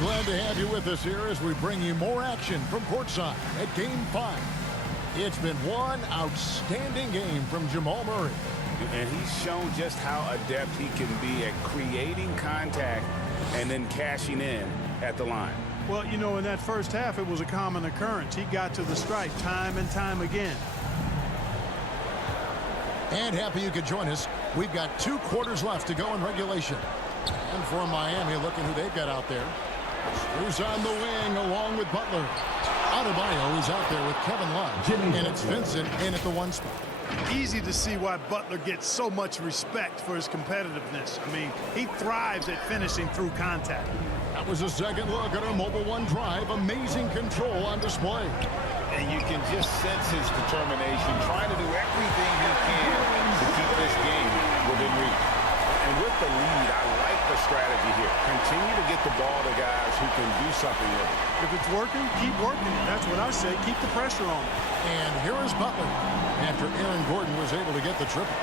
Glad to have you with us here as we bring you more action from courtside at Game 5. It's been one outstanding game from Jamal Murray. And he's shown just how adept he can be at creating contact and then cashing in at the line. Well, you know, in that first half, it was a common occurrence. He got to the stripe time and time again. And happy you could join us. We've got 2 quarters left to go in regulation. And for Miami, look at who they've got out there. Who's on the wing along with Butler. Adebayo is out there with Kevin Love. And it's Vincent in at the 1 spot. Easy to see why Butler gets so much respect for his competitiveness. I mean, he thrives at finishing through contact. That was a second look at a Mobile One drive. Amazing control on display. And you can just sense his determination, trying to do everything he can to keep this game within reach. And with the lead, I like the strategy here. Continue to get the ball to guys who can do something with it. If it's working, keep working. That's what I say. Keep the pressure on. And here is Butler after Aaron Gordon was able to get the triple.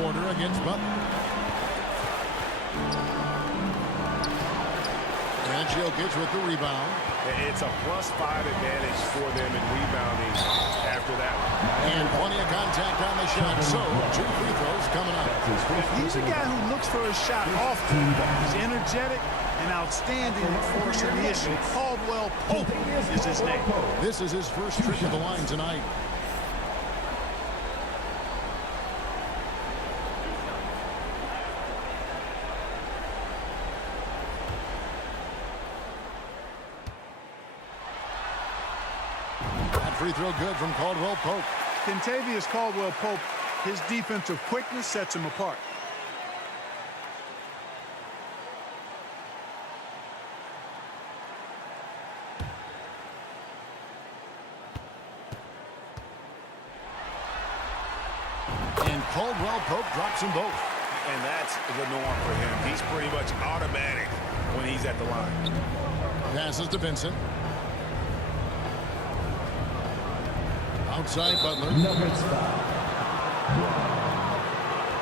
Porter against Butler. And Jokic with the rebound. It's a +5 advantage for them in rebounding after that one. And plenty of contact on the shot. So 2 free throws coming up. He's a guy who looks for his shot often. He's energetic and outstanding at forcing the issue. Caldwell Pope is his name. This is his first trip to the line tonight. That free throw good from Caldwell Pope. Kentavious Caldwell Pope, his defensive quickness sets him apart. And Caldwell Pope drops them both. And that's the norm for him. He's pretty much automatic when he's at the line. Passes to Vincent. Outside Butler. Nuggets foul.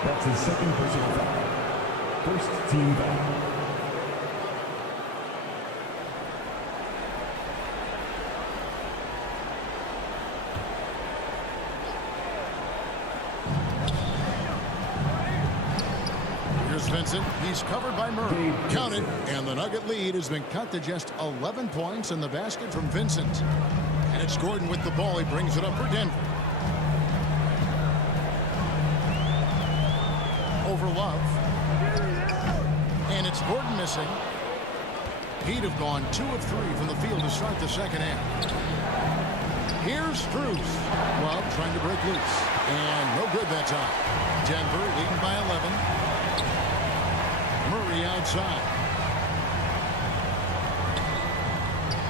That's his second personal foul. First team foul. Here's Vincent. He's covered by Murray. Count it. And the Nugget lead has been cut to just 11 points in the basket from Vincent. And it's Gordon with the ball. He brings it up for Denver. Over Love. And it's Gordon missing. He'd have gone 2 of 3 from the field to start the second half. Here's Strus. Love trying to break loose. And no good that time. Denver leading by 11. Murray outside.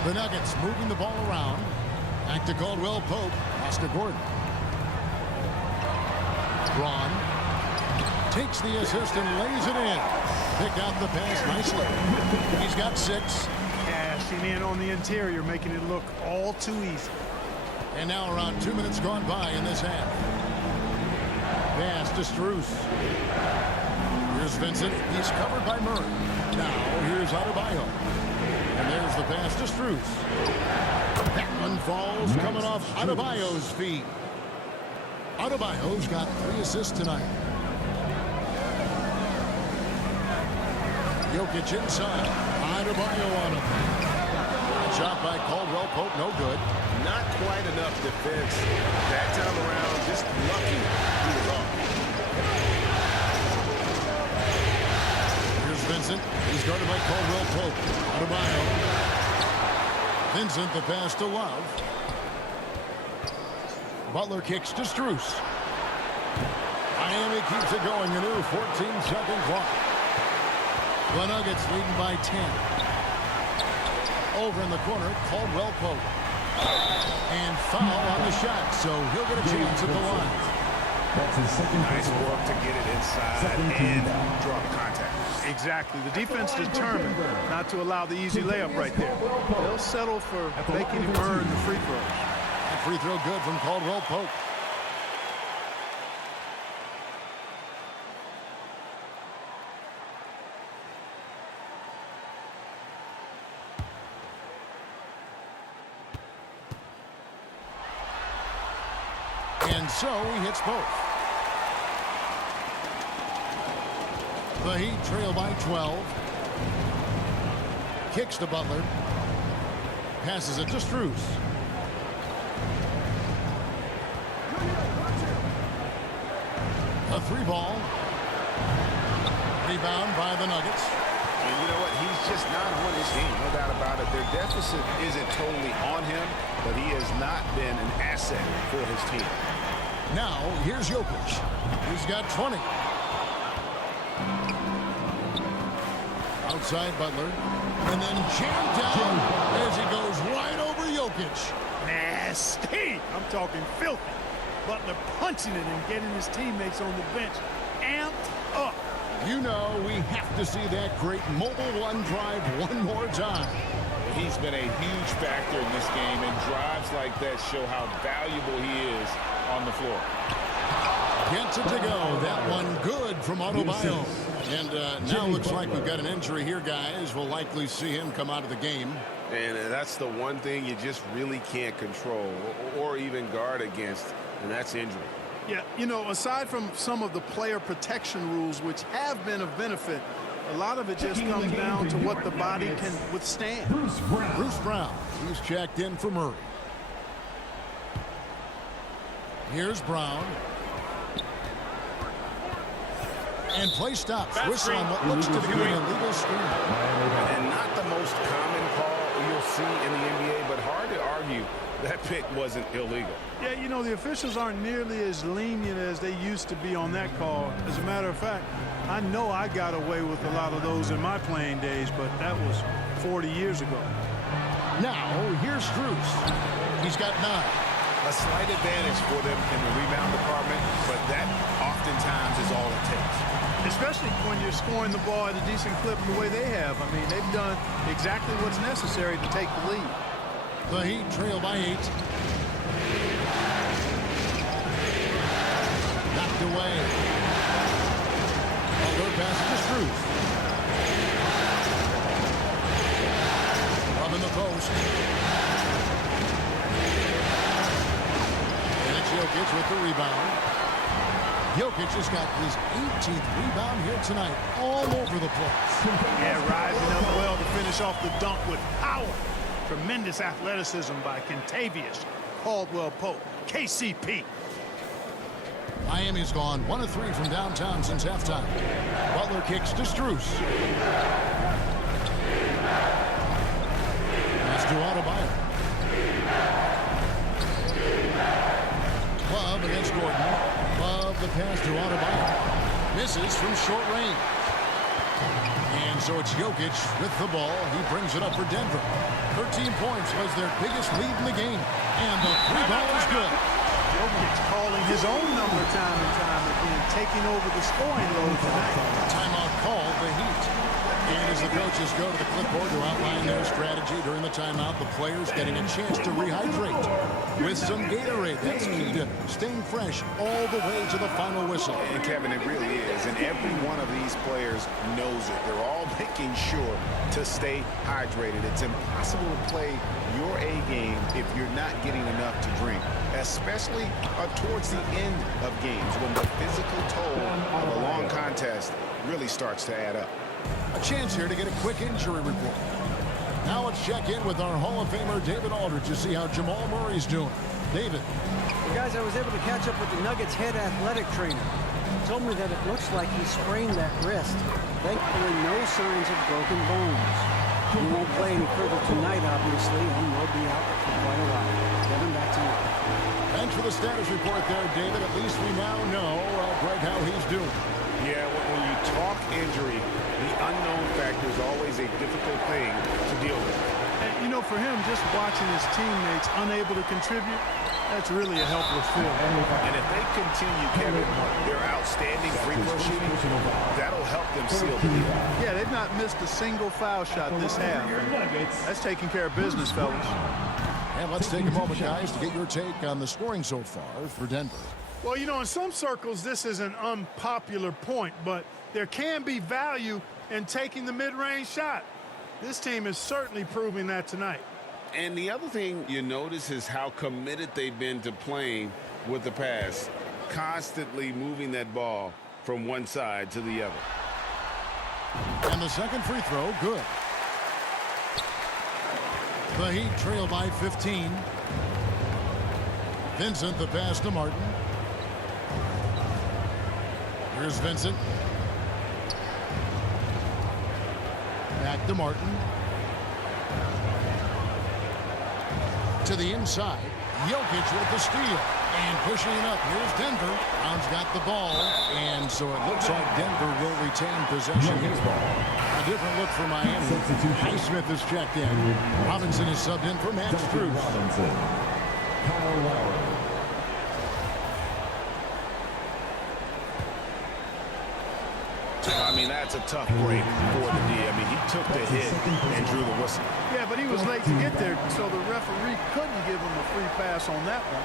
The Nuggets moving the ball around. Back to Caldwell Pope. Pass to Gordon. Braun takes the assist and lays it in. Pick out the pass nicely. He's got 6. Cashing in on the interior, making it look all too easy. And now around 2 minutes gone by in this half. Pass to Strus. Here's Vincent. He's covered by Murray. Now here's Adebayo. And there's the pass to Strus. That one falls coming off Adebayo's feet. Adebayo's got 3 assists tonight. Jokic inside. Adebayo on him. Shot by Caldwell Pope, no good. Not quite enough defense. That time around, just lucky he was off. Here's Vincent. He's guarded by Caldwell Pope. Adebayo. Vincent, the pass to Love. Butler kicks to Strus. Miami keeps it going. A new 14-second clock. The Nuggets leading by 10. Over in the corner, Caldwell Pope. And foul on the shot, so he'll get a chance at the line. That's his second Nice personal work to get it inside and draw the contact. Exactly. The defense determined not to allow the easy layup right there. They'll settle for making him earn the free throws. That free throw good from Caldwell Pope. And so he hits both. The Heat trail by 12. Kicks to Butler. Passes it to Strus. A 3-ball. Rebound by the Nuggets. And you know what? He's just not on his team. No doubt about it. Their deficit isn't totally on him, but he has not been an asset for his team. Now, here's Jokic. He's got 20. Outside Butler. And then jammed down as he goes right over Jokic. Nasty. I'm talking filthy. Butler punching it and getting his teammates on the bench amped up. You know we have to see that great mobile one drive one more time. He's been a huge factor in this game, and drives like that show how valuable he is on the floor. Gets it to go. That one good from Adebayo. And now looks like we've got an injury here, guys. We'll likely see him come out of the game. And that's the one thing you just really can't control or even guard against, and that's injury. Yeah, you know, aside from some of the player protection rules, which have been of benefit, a lot of it just comes down to what the body can withstand. Bruce Brown. He's checked in for Murray. Here's Brown. And play stops. Whistle on what looks to be an illegal screen. And not the most common call you'll see in the NBA, but hard to argue that pick wasn't illegal. Yeah, you know, the officials aren't nearly as lenient as they used to be on that call. As a matter of fact, I know I got away with a lot of those in my playing days, but that was 40 years ago. Now, here's Strus. He's got 9. A slight advantage for them in the rebound department, but that oftentimes is all it takes. Especially when you're scoring the ball at a decent clip the way they have. I mean, they've done exactly what's necessary to take the lead. The Heat trail by 8. Knocked away. Butler passes to Strus. Rubbing the post. And it's Jokic with the rebound. Jokic has got his 18th rebound here tonight, all over the place. Yeah, rising up well to finish off the dunk with power. Tremendous athleticism by Kentavious Caldwell-Pope, KCP. Miami's gone 1 of 3 from downtown since halftime. Butler kicks to Strus. That's to Adebayo. Love against Gordon. Love the pass to Adebayo. Misses from short range. And so it's Jokic with the ball. He brings it up for Denver. 13 points was their biggest lead in the game. And the 3-ball is good. Jokic calling his own number time and time again, taking over the scoring load tonight. Timeout called the Heat. And as the coaches go to the clipboard to outline their strategy during the timeout, the players getting a chance to rehydrate with some Gatorade. That's key to staying fresh all the way to the final whistle. And Kevin, it really is. And every one of these players knows it. They're all making sure to stay hydrated. It's impossible to play your A game if you're not getting enough to drink, especially towards the end of games when the physical toll of a long contest really starts to add up. A chance here to get a quick injury report. Now let's check in with our Hall of Famer David Aldridge to see how Jamal Murray's doing. David. Well, guys, I was able to catch up with the Nuggets head athletic trainer. He told me that it looks like he sprained that wrist. Thankfully, no signs of broken bones. He won't play any further tonight, obviously, and will be out for quite a while. Kevin, back to you. Thanks for the status report there, David. At least we now know, Greg, how he's doing. Yeah, when you talk injury, the unknown factor is always a difficult thing to deal with. And, you know, for him, just watching his teammates unable to contribute, that's really a helpless feeling. And if they continue, Kevin, their outstanding free throw shooting, that'll help them seal the deal. Yeah, they've not missed a single foul shot this half. That's taking care of business, fellas. And let's take a moment, guys, to get your take on the scoring so far for Denver. Well, you know, in some circles, this is an unpopular point, but there can be value in taking the mid-range shot. This team is certainly proving that tonight. And the other thing you notice is how committed they've been to playing with the pass, constantly moving that ball from one side to the other. And the second free throw, good. The Heat trail by 15. Vincent, the pass to Martin. Here's Vincent. Back to Martin. To the inside. Jokic with the steal. And pushing it up. Here's Denver. Brown's got the ball. And so it looks like Denver will retain possession here. A different look for Miami. Highsmith is checked in. Robinson is subbed in for Max Strus. Kyle Lowry. I mean, that's a tough break for the D. I mean, he took the hit and drew the whistle. Yeah, but he was late to get there, so the referee couldn't give him a free pass on that one.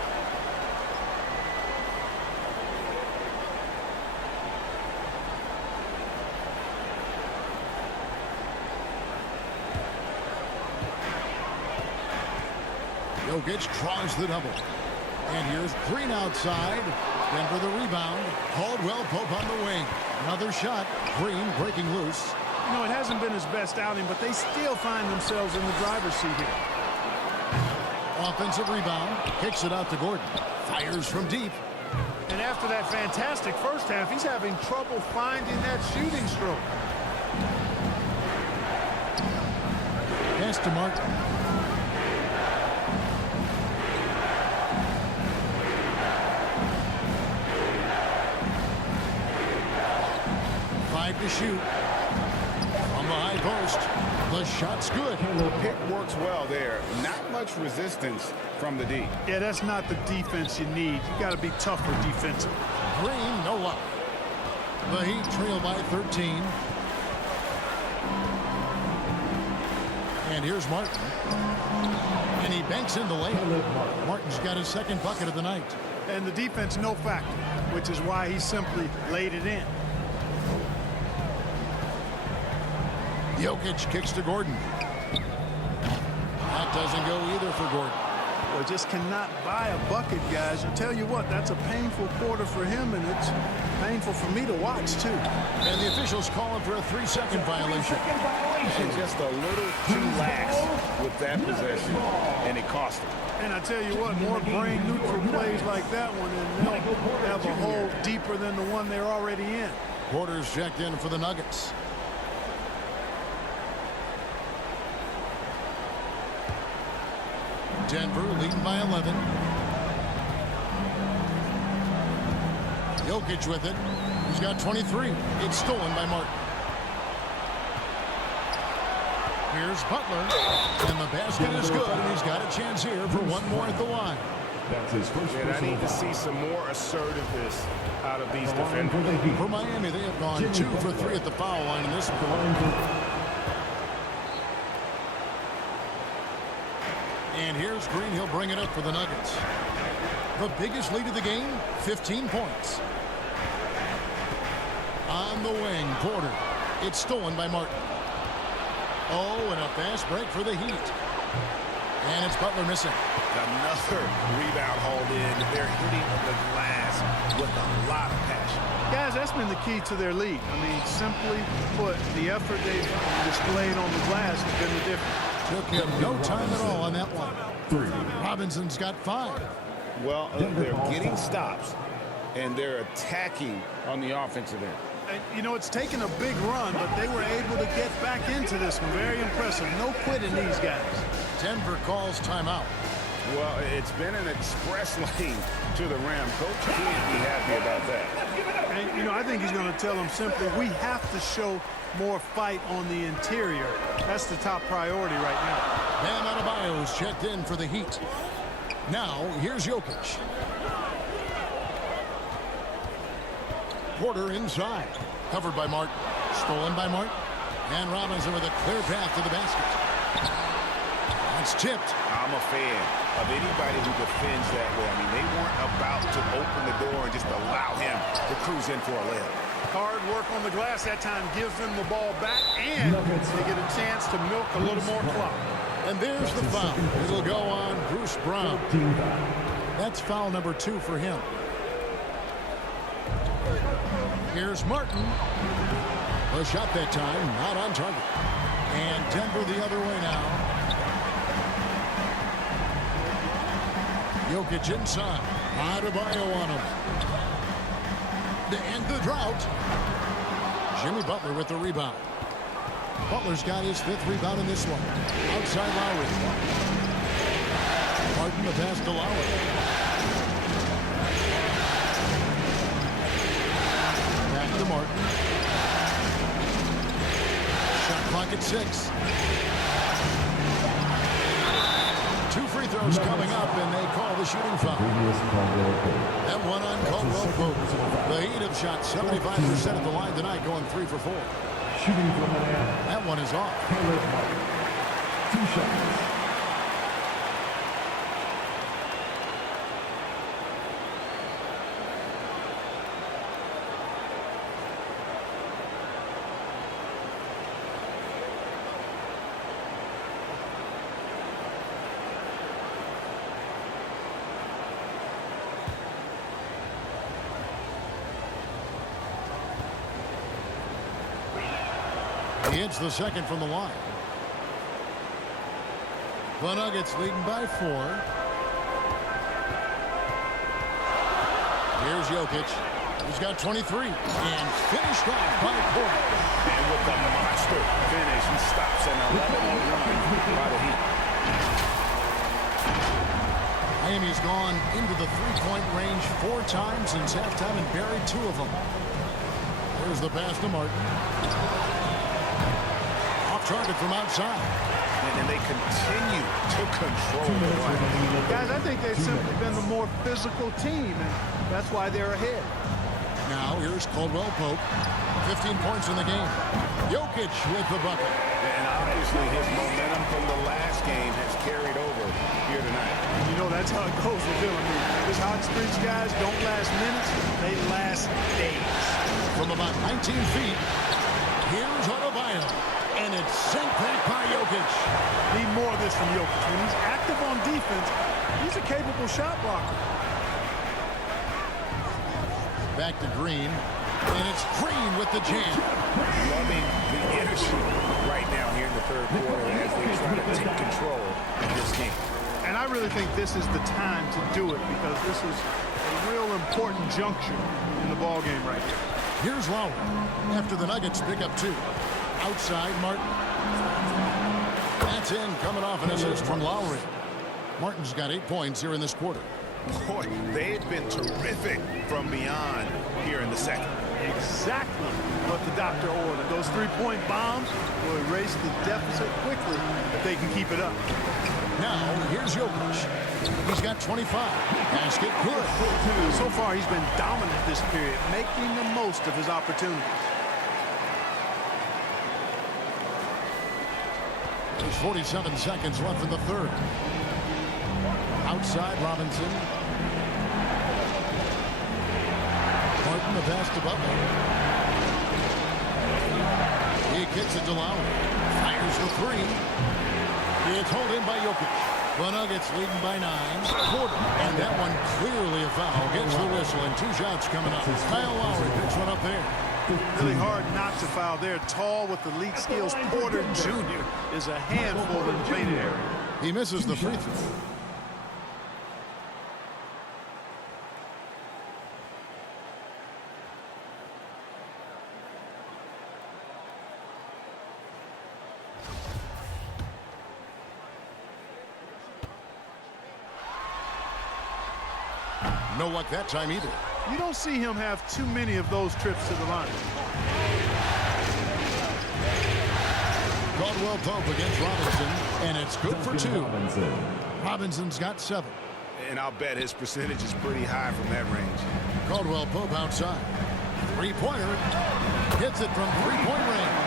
Jokic draws the double. And here's Green outside. Denver the rebound. Caldwell Pope on the wing. Another shot. Green breaking loose. You know, it hasn't been his best outing, but they still find themselves in the driver's seat here. Offensive rebound. Kicks it out to Gordon. Fires from deep. And after that fantastic first half, he's having trouble finding that shooting stroke. Pass to Martin. To shoot from the high post. The shot's good. The pick works well there. Not much resistance from the D. Yeah, that's not the defense you need. You got to be tougher defensive. Green, no luck. The Heat trail by 13. And here's Martin. And he banks in the layup. Martin's got his second bucket of the night. And the defense no factor, which is why he simply laid it in. Jokic kicks to Gordon. That doesn't go either for Gordon. Well, just cannot buy a bucket, guys. I'll tell you what, that's a painful quarter for him, and it's painful for me to watch, too. And the officials calling for a 3-second violation. And just a little too lax with that possession, and it cost him. And I tell you what, more brain-neutral plays like that one, and they'll have a hole deeper than the one they're already in. Porter's checked in for the Nuggets. Denver leading by 11. Jokic with it. He's got 23. It's stolen by Martin. Here's Butler. And the basket is good, and he's got a chance here for one more at the line. That's his first. And I need to see some more assertiveness out of these defenders. For Miami, they have gone 2 for 3 at the foul line in this one. And here's Green. He'll bring it up for the Nuggets. The biggest lead of the game, 15 points. On the wing, Porter. It's stolen by Martin. Oh, and a fast break for the Heat. And it's Butler missing. Another rebound hauled in. They're hitting the glass with a lot of passion. Guys, that's been the key to their lead. I mean, simply put, the effort they've displayed on the glass has been the difference. Took him no time at all on that one. Robinson's got 5. Well, they're getting stops, and they're attacking on the offensive end. And, you know, it's taken a big run, but they were able to get back into this one. Very impressive. No quitting these guys. Denver calls timeout. Well, it's been an express lane to the rim. Coach can't be happy about that. And, you know, I think he's going to tell them simply, we have to show more fight on the interior. That's the top priority right now. Bam Adebayo's checked in for the Heat. Now, here's Jokic. Porter inside. Covered by Martin. Stolen by Martin. And Robinson with a clear path to the basket. That's tipped. I'm a fan of anybody who defends that way. I mean, they weren't about to open the door and just allow him to cruise in for a layup. Hard work on the glass that time gives them the ball back, and they get a chance to milk a little more clock. And there's the foul. It'll go on Bruce Brown. Team foul. That's foul number 2 for him. Here's Martin. A shot that time, not on target. And Denver the other way now. Jokic inside. Adebayo on him. To end the drought. Jimmy Butler with the rebound. Butler's got his 5th rebound in this one. Outside Lowry. Martin the pass to Lowry. Back to Martin. Shot clock at 6. 2 free throws coming up, and they call the shooting foul. That one on Caldwell Pope. The Heat have shot 75% at the line tonight, going 3 for 4. Shooting from the line. That one is off. Caleb Martin. 2 shots. He hits the second from the line. The Nuggets leading by 4. Here's Jokic. He's got 23 and finished off by Porter. And with the monster finish, he stops an 11-0 run by the Heat. Miami's gone into the three-point range 4 times since halftime and buried 2 of them. There's the pass to Martin. Off target from outside. And they continue to control the play. Guys, I think they've simply been the more physical team, and that's why they're ahead. Now here's Caldwell Pope. 15 points in the game. Jokic with the bucket. And obviously his momentum from the last game has carried over here tonight. You know, that's how it goes with him. I mean, his hot streaks, guys, don't last minutes. They last days. From about 19 feet, here's Adebayo. And it's sent back by Jokic. Need more of this from Jokic. When he's active on defense, he's a capable shot blocker. Back to Green. And it's Green with the jam. Loving the energy right now here in the third quarter as they try to take control of this game. And I really think this is the time to do it because this is a real important juncture in the ball game right here. Here's Lowry after the Nuggets pick up 2. Outside Martin. That's in, coming off an assist from Lowry. Martin's got 8 points here in this quarter. Boy, they've been terrific from beyond here in the second. Exactly what the doctor ordered. Those 3-point bombs will erase the deficit quickly if they can keep it up. Now, here's Jokic. He's got 25. Basket good. So far, he's been dominant this period, making the most of his opportunities. There's 47 seconds left in the third. Outside Robinson. Martin the pass to Butler. He kicks it to Lowry. Fires the 3. It's hauled in by Jokic. The Nuggets leading by 9. Porter. And that one clearly a foul. Gets the whistle and 2 shots coming up. Kyle Lowry picks one up there. Really hard not to foul there. Tall with elite skills. Porter Jr. is a handful in the painted area. He misses the free throw. No luck that time either. You don't see him have too many of those trips to the line. Caldwell Pope against Robinson, and it's good for 2. Robinson's got 7. And I'll bet his percentage is pretty high from that range. Caldwell Pope outside. 3-pointer. Hits it from 3-point range.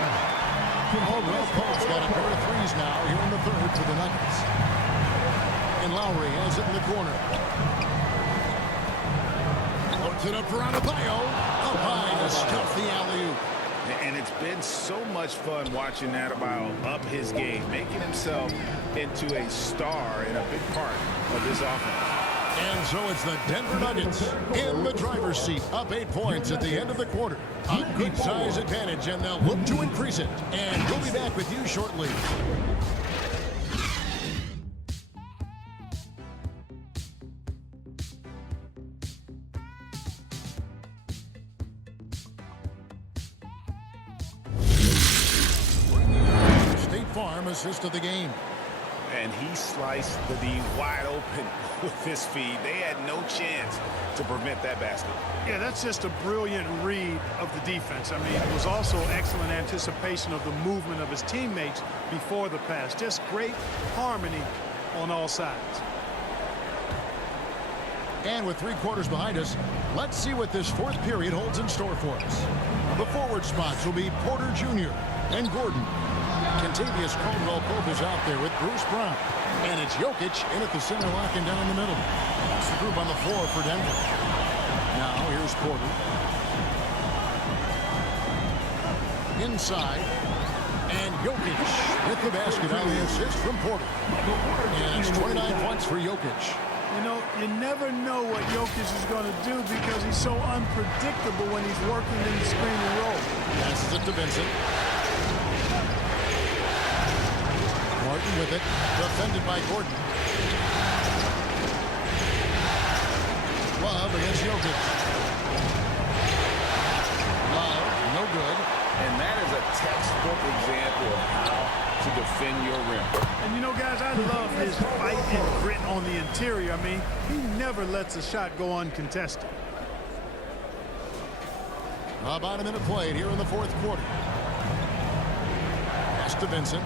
Caldwell Pope's got a pair of 3s now here in the third for the Nuggets. And Lowry has it in the corner. Puts it up for Adebayo. Up high to stuff the alley-oop. And it's been so much fun watching Adebayo up his game, making himself into a star and a big part of this offense. And so it's the Denver Nuggets in the driver's seat, up 8 points at the end of the quarter. A good size advantage, and they'll look to increase it. And we'll be back with you shortly. State Farm assist of the game. And he sliced the D wide open with his feed. They had no chance to prevent that basket. Yeah, that's just a brilliant read of the defense. I mean, it was also excellent anticipation of the movement of his teammates before the pass. Just great harmony on all sides. And with 3 quarters behind us, let's see what this fourth period holds in store for us. The forward spots will be Porter Jr. and Gordon. Kentavious Caldwell-Pope is out there with Bruce Brown. And it's Jokic in at the center, locking down the middle. That's the group on the floor for Denver. Now here's Porter. Inside. And Jokic with the basket on the assist from Porter. And it's 29 points for Jokic. You know, you never know what Jokic is going to do because he's so unpredictable when he's working in the screen and roll. Passes it to Vincent. Martin with it, defended by Gordon. Love against Jokic. Love, no good. And that is a textbook example of how to defend your rim. And you know, guys, I love his fight and grit on the interior. I mean, he never lets a shot go uncontested. About a minute played here in the fourth quarter. Pass to Vincent.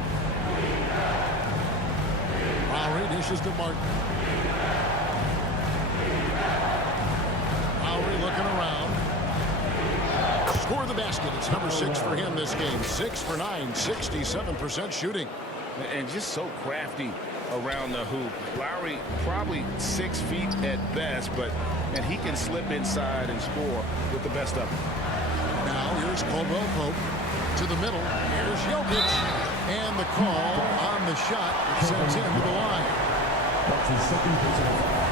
Lowry dishes to Martin. Lowry looking around. Score the basket. It's number 6 for him this game. 6 for 9, 67% shooting. And just so crafty around the hoop. Lowry probably 6 feet at best, and he can slip inside and score with the best of them. Now here's Caldwell-Pope to the middle. Here's Jokic. And the call on the shot sends him to the line. That's his second personal foul.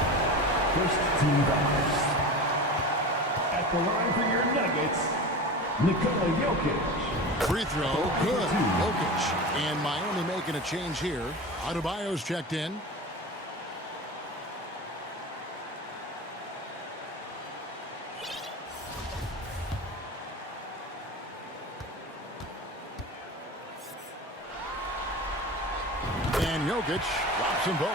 First team fouls. At the line for your Nuggets, Nikola Jokic. Free throw, good. Jokic. And Miami making a change here. Adebayo's checked in. And Jokic drops them both.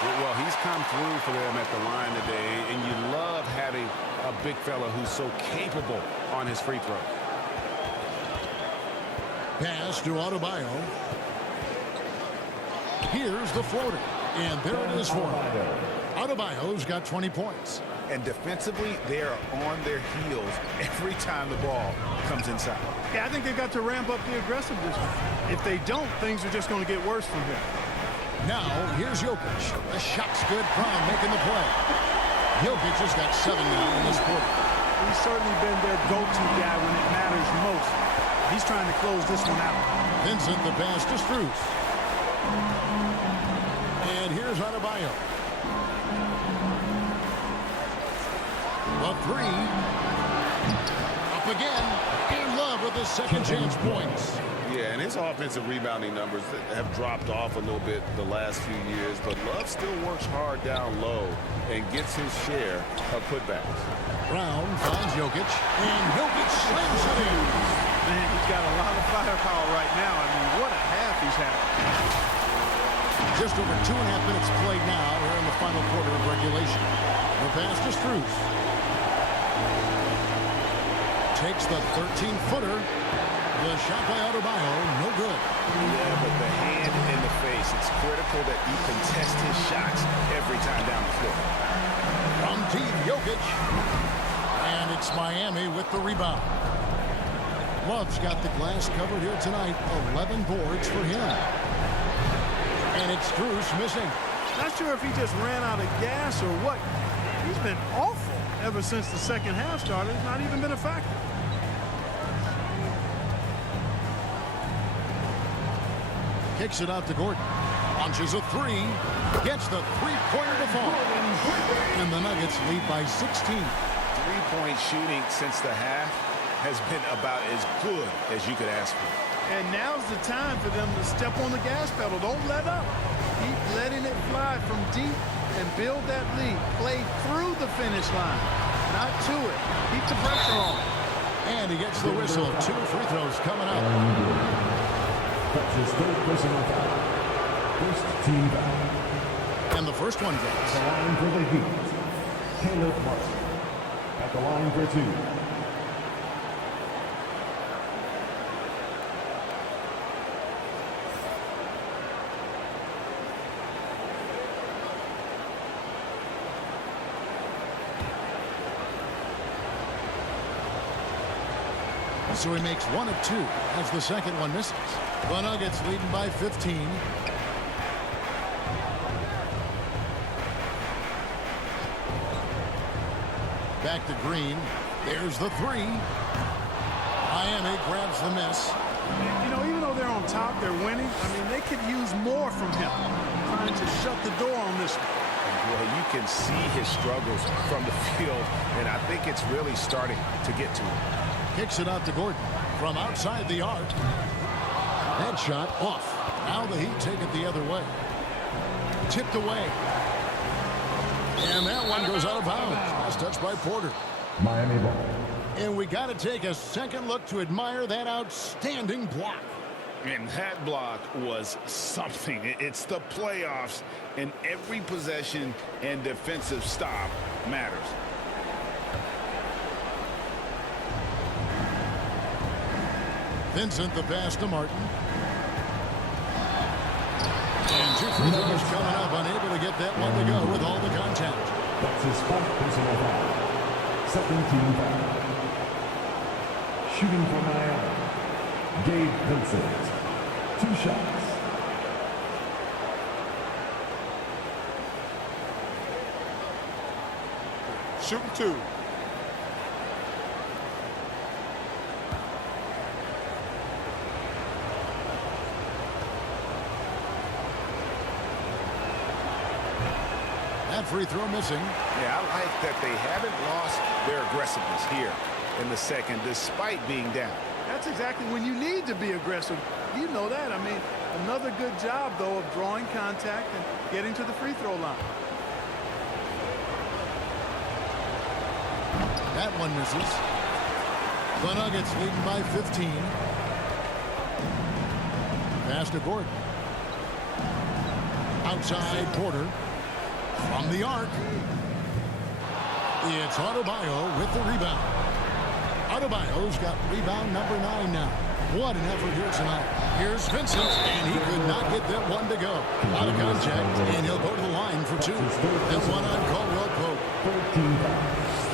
Well, he's come through for them at the line today, and you love having a big fella who's so capable on his free throw. Pass to Adebayo. Here's the floater. And there it is for him. Adebayo's got 20 points. And defensively, they are on their heels every time the ball comes inside. Yeah, I think they've got to ramp up the aggressiveness. If they don't, things are just going to get worse from here. Now, here's Jokic. The shot's good. Brown making the play. Jokic has got 7 now in this quarter. He's certainly been their go-to guy when it matters most. He's trying to close this one out. Vincent, the pass to Strus. And here's Adebayo. The 3. Up again. In love with his second chance points. Yeah, and his offensive rebounding numbers have dropped off a little bit the last few years, but Love still works hard down low and gets his share of putbacks. Brown finds Jokic, and Jokic slams it in. Man, he's got a lot of firepower right now. I mean, what a half he's had. Just over 2.5 minutes played now here in the final quarter of regulation. The pass to Strus. Takes the 13-footer. The shot by Adebayo, no good. Yeah, but the hand in the face, it's critical that you contest his shots every time down the floor. From deep, Jokic. And it's Miami with the rebound. Love's got the glass covered here tonight. 11 boards for him. And it's Strus missing. Not sure if he just ran out of gas or what. He's been awful ever since the second half started. It's not even been a factor. Kicks it out to Gordon. Launches a three. Gets the three-pointer to fall. And the Nuggets lead by 16. Three-point shooting since the half has been about as good as you could ask for. And now's the time for them to step on the gas pedal. Don't let up. Keep letting it fly from deep and build that lead. Play through the finish line, not to it. Keep the pressure on. And he gets the whistle. 2 free throws coming up. That's his third personal foul. First team foul. And the first one At goes. the line for the Heat, Caleb Martin. At the line for 2. So he makes 1 of 2 as the second one misses. The Nuggets leading by 15. Back to Green. There's the three. Miami grabs the miss. You know, even though they're on top, they're winning. I mean, they could use more from him. Trying to shut the door on this one. Well, you can see his struggles from the field, and I think it's really starting to get to him. Kicks it out to Gordon from outside the arc. That shot off. Now the Heat take it the other way. Tipped away. And that one goes out of bounds. Last touch by Porter. Miami ball. And we got to take a second look to admire that outstanding block. And that block was something. It's the playoffs, and every possession and defensive stop matters. Vincent the pass to Martin. And 2 free throws coming up, unable to get that one to go with all the contact. That's his 4th personal foul. Second team foul. Shooting for Miami, Gabe Vincent. 2 shots. Shooting 2. That free throw missing. Yeah, I like that they haven't lost their aggressiveness here in the second, despite being down. That's exactly when you need to be aggressive. You know that. I mean, another good job, though, of drawing contact and getting to the free throw line. That one misses. The Nuggets leading by 15. Pass to Gordon. Outside Porter. From the arc. It's Adebayo with the rebound. Adebayo's got rebound number 9 now. What an effort here tonight. Here's Vincent, and he could not get that one to go. Out of contact, and he'll go to the line for 2. And one on Caldwell Pope. 13 fouls.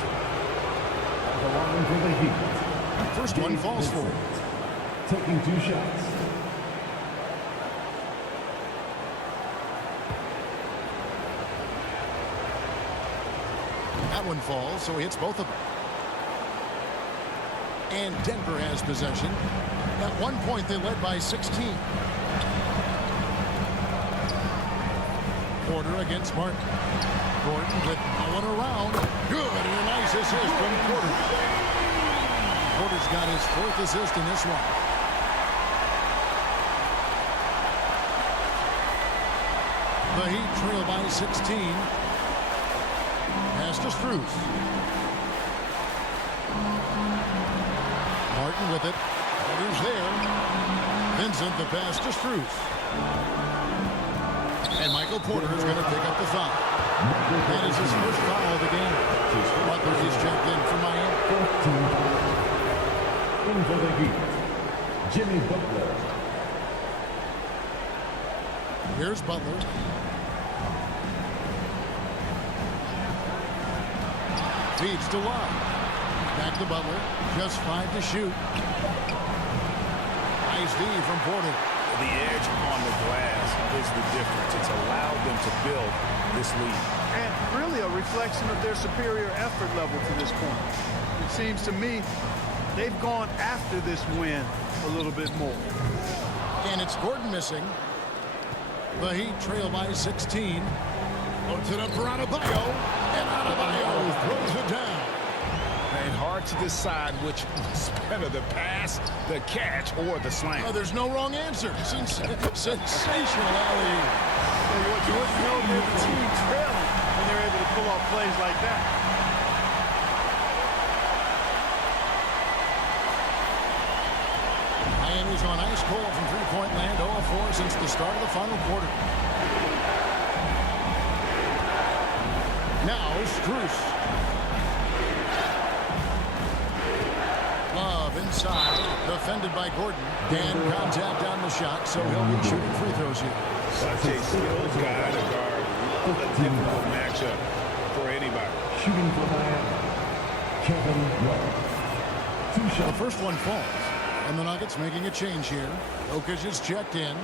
At the line for the Heat. First one Gabe falls Vincent. forward. Taking 2 shots. That one falls, so he hits both of them. And Denver has possession. At one point, they led by 16. Porter against Martin. Gordon with no one around. Good, and a nice assist from Porter. Porter's got his 4th assist in this one. The Heat trail by 16. Pass to Strus. Martin with it. Porter's there. Vincent the pass to Strus. And Michael Porter is going to pick up the foul. That is his first foul of the game. Butler is checked in for Miami. 14 fouls. In for the Heat, Jimmy Butler. Here's Butler. Feeds to Love. Back to Butler. Just 5 to shoot. Nice D from Porter. The edge on the glass is the difference. It's allowed them to build this lead. And really a reflection of their superior effort level to this point. It seems to me they've gone after this win a little bit more. And it's Gordon missing. The Heat trail by 16. Loads it up for Adebayo. And Adebayo throws it down. And hard to decide which was better, the pass, the catch, or the slam. Oh, there's no wrong answer. Sensational alley-oop. You wouldn't know they're the team trailing when they're able to pull off plays like that. Miami's on ice cold from three-point land, 0-4 since the start of the final quarter. Now Strus. Love inside, defended by Gordon. And contact on the shot, so he'll be shooting free throws here. Such a skilled guy to guard. Love a difficult matchup for anybody. Shooting for Miami, Kevin Love. Two The shots. first one falls, and the Nuggets making a change here. Jokic is checked in.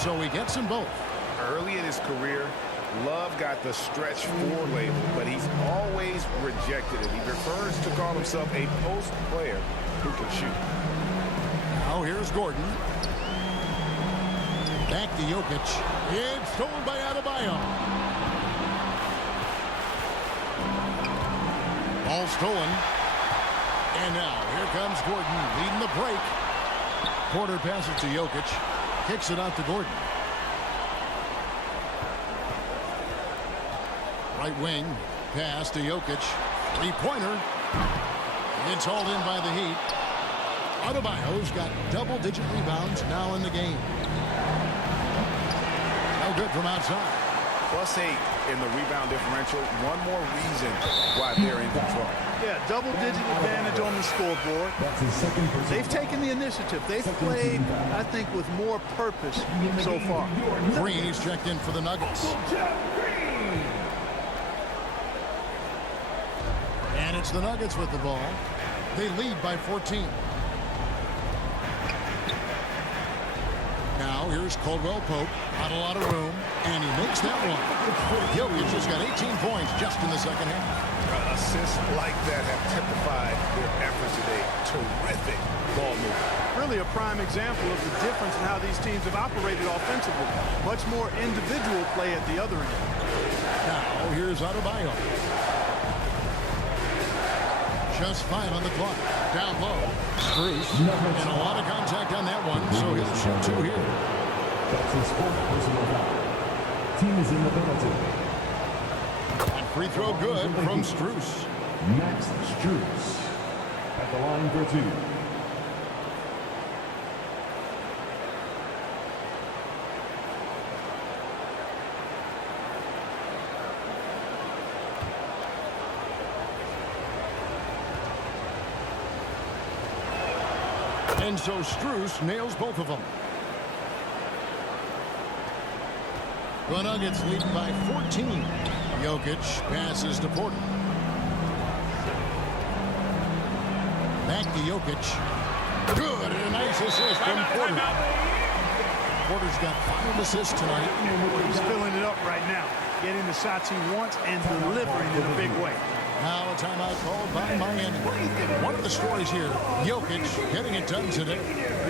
So he gets them both. Early in his career, Love got the stretch four label, but he's always rejected it. He prefers to call himself a post player who can shoot. Now here's Gordon. Back to Jokic. It's stolen by Adebayo. Ball stolen. And now here comes Gordon leading the break. Porter passes to Jokic. Kicks it out to Gordon. Right wing. Pass to Jokic. Three-pointer. It's hauled in by the Heat. Adebayo's got double-digit rebounds now in the game. No good from outside. +8 in the rebound differential. One more reason why they're in control. Yeah, double-digit advantage on the scoreboard. That's his second personal. They've taken the initiative. They've played, I think, with more purpose so far. Green is checked in for the Nuggets. And it's the Nuggets with the ball. They lead by 14. Now here's Caldwell Pope. Not a lot of room. And he makes that one. Jokic has got 18 points just in the second half. Assists like that have typified their effort today. Terrific ball movement. Really a prime example of the difference in how these teams have operated offensively. Much more individual play at the other end. Now here's Adebayo. Just 5 on the clock. Down low. Strus. And a lot of contact on that one, so he'll shoot 2 here. That's his fourth personal foul. Team is in the penalty. And free throw good from Strus. Max Strus at the line for 2. And so Strus nails both of them. The Nuggets lead by 14. Jokic passes to Porter. Back to Jokic. Good, and a nice assist from Porter. Porter's got 5 assists tonight. He's filling it up right now. Getting the shots he wants and delivering in a big way. Now a timeout called by Miami. One of the stories here, Jokic getting it done today.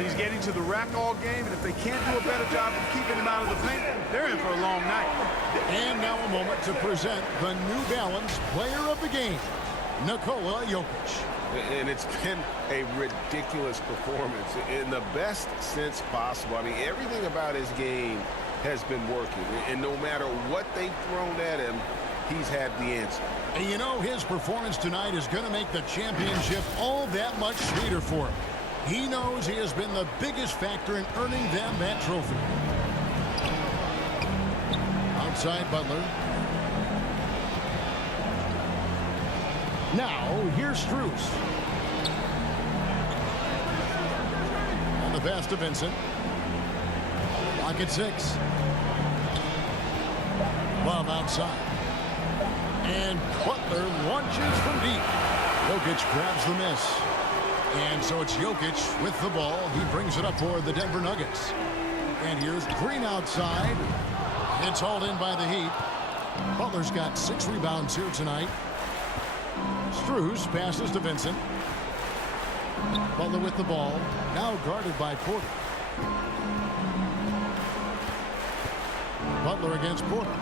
He's getting to the rack all game, and if they can't do a better job of keeping him out of the paint, they're in for a long night. And now a moment to present the New Balance Player of the Game, Nikola Jokic. And it's been a ridiculous performance in the best sense possible. I mean, everything about his game has been working. And no matter what they've thrown at him, he's had the answer. And you know, his performance tonight is going to make the championship all that much sweeter for him. He knows he has been the biggest factor in earning them that trophy. Outside Butler. Now, here's Strus. On the pass to Vincent. Lock at 6. Love outside. And Butler launches from deep. Jokic grabs the miss. And so it's Jokic with the ball. He brings it up for the Denver Nuggets. And here's Green outside. It's hauled in by the Heat. Butler's got 6 rebounds here tonight. Strus passes to Vincent. Butler with the ball. Now guarded by Porter. Butler against Porter.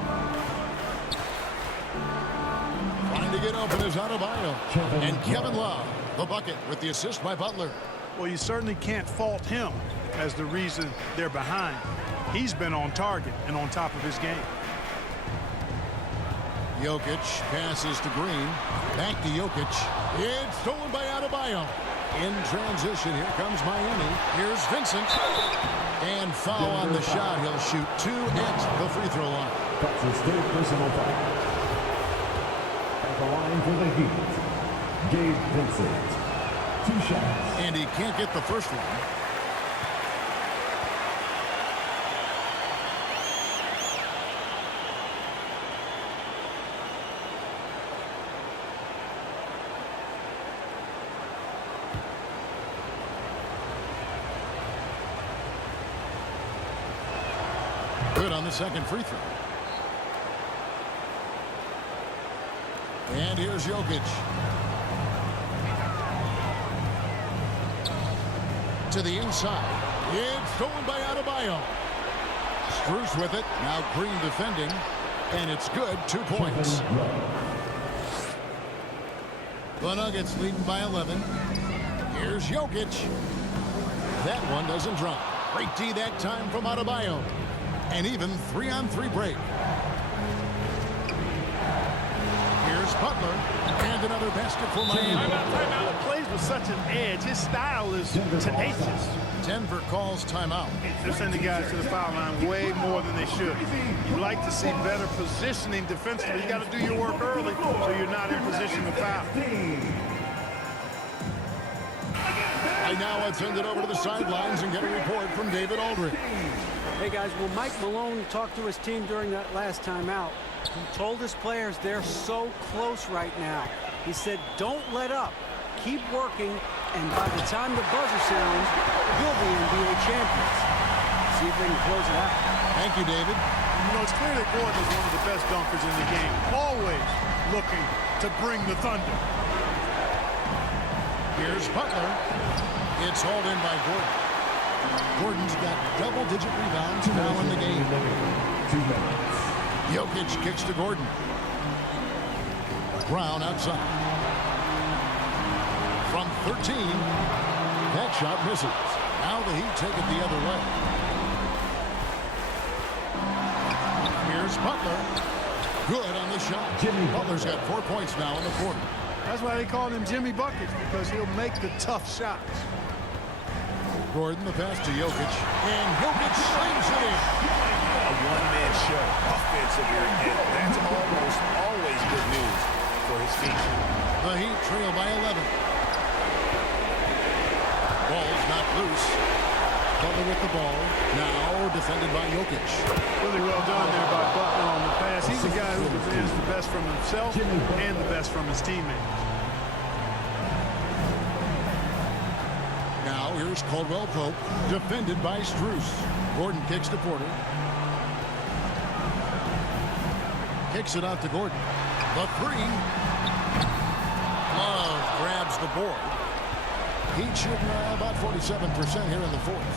Trying to get open is Adebayo. And Kevin Love, the bucket with the assist by Butler. Well, you certainly can't fault him as the reason they're behind. He's been on target and on top of his game. Jokic passes to Green. Back to Jokic. It's stolen by Adebayo. In transition, here comes Miami. Here's Vincent. And foul on the shot. He'll shoot 2 at the free throw line. That's his 3rd personal foul. At the line for the Heat, Gabe Vincent. 2 shots. And he can't get the first one. Good on the second free throw. And here's Jokic. To the inside. It's stolen by Adebayo. Strus with it. Now Green defending. And it's good. 2 points. The Nuggets leading by 11. Here's Jokic. That one doesn't drop. Great D that time from Adebayo. And even 3-on-3 break. Here's Butler. And another basket for Miami. Timeout. Plays with such an edge. His style is tenacious. Denver calls timeout. They're sending guys to the foul line way more than they should. You like to see better positioning defensively. You got to do your work early so you're not in position to foul. I now send it over to the sidelines and get a report from David Aldridge. Hey, guys, well, Mike Malone talked to his team during that last timeout. He told his players they're so close right now. He said, don't let up. Keep working, and by the time the buzzer sounds, you'll be NBA champions. See if they can close it out. Thank you, David. You know, it's clear that Gordon is one of the best dunkers in the game, always looking to bring the thunder. Here's Butler. It's hauled in by Gordon. Gordon's got double-digit rebounds now in the game. 2 minutes. Jokic kicks to Gordon. Brown outside. From 13, that shot misses. Now the Heat take it the other way. Here's Butler. Good on the shot. Butler's got 4 points now in the quarter. That's why they call him Jimmy Buckets, because he'll make the tough shots. Gordon, the pass to Jokic. And Jokic slings it in. A one-man show offensively, and that's almost always good news for his team. The Heat trail by 11. Ball's not loose. Butler with the ball. Now defended by Jokic. Really well done there by Butler on the pass. He's a guy who demands the best from himself and the best from his teammates. Now here's Caldwell Pope, defended by Strus. Gordon kicks to Porter. Kicks it out to Gordon. The 3. Love grabs the board. Heat shooting about 47% here in the 4th.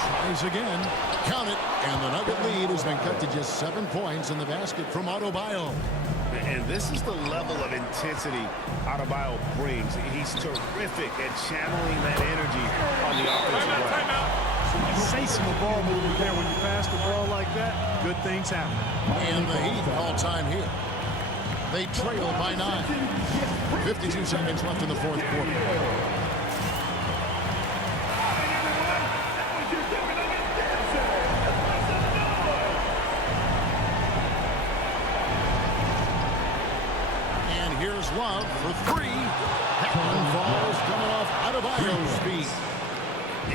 Tries again. Count it. And the Nugget lead has been cut to just 7 points in the basket from Adebayo. And this is the level of intensity Adebayo brings. He's terrific at channeling that energy on the offensive glass. Sensational ball movement there. When you pass the ball like that, good things happen. And the Heat call time here. They trail by 9. 52 seconds left in the 4th quarter. And here's Love for 3. That one falls coming off Adebayo's feet.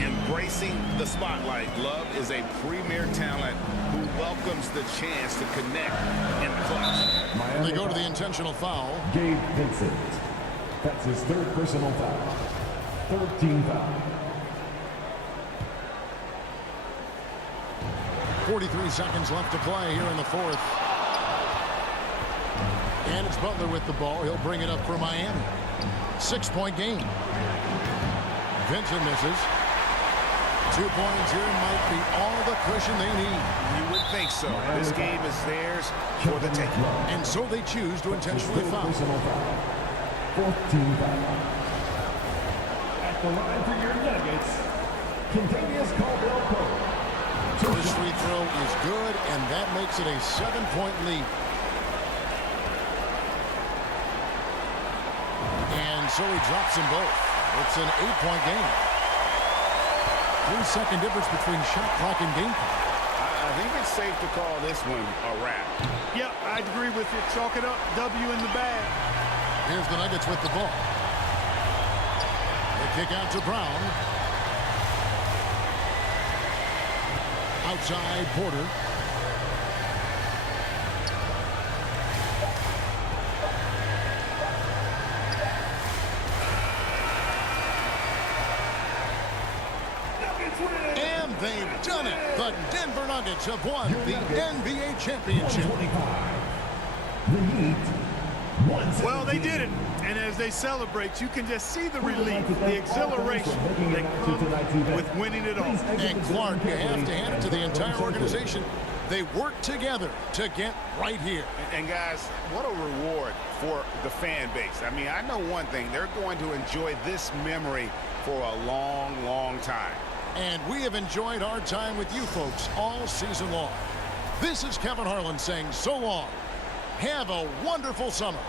Embracing the spotlight, Love is a premier talent who welcomes the chance to connect in the clutch. They go to the intentional foul. Gabe Vincent. That's his 3rd personal foul. 13 foul. 43 seconds left to play here in the fourth. And it's Butler with the ball. He'll bring it up for Miami. 6-point game. Vincent misses. 2 points here might be all the cushion they need. You would think so. This game is theirs for the taking. And so they choose to intentionally foul. Fourth team foul. At the line for your Nuggets, Kentavious Caldwell-Pope. This free throw is good, and that makes it a 7-point lead. And so he drops them both. It's an 8-point game. 3-second difference between shot clock and game clock. I think it's safe to call this one a wrap. Yep, I agree with you. Chalk it up. W in the bag. Here's the Nuggets with the ball. They kick out to Brown. Outside Porter. And they've done it. The Denver Nuggets have won the NBA championship. 125. The Heat. Well, they did it. And as they celebrate, you can just see the relief, the exhilaration that comes with winning it all. And Clark, you have to hand it to the entire organization. They work together to get right here. And guys, what a reward for the fan base. I mean, I know one thing. They're going to enjoy this memory for a long, long time. And we have enjoyed our time with you folks all season long. This is Kevin Harlan saying so long. Have a wonderful summer.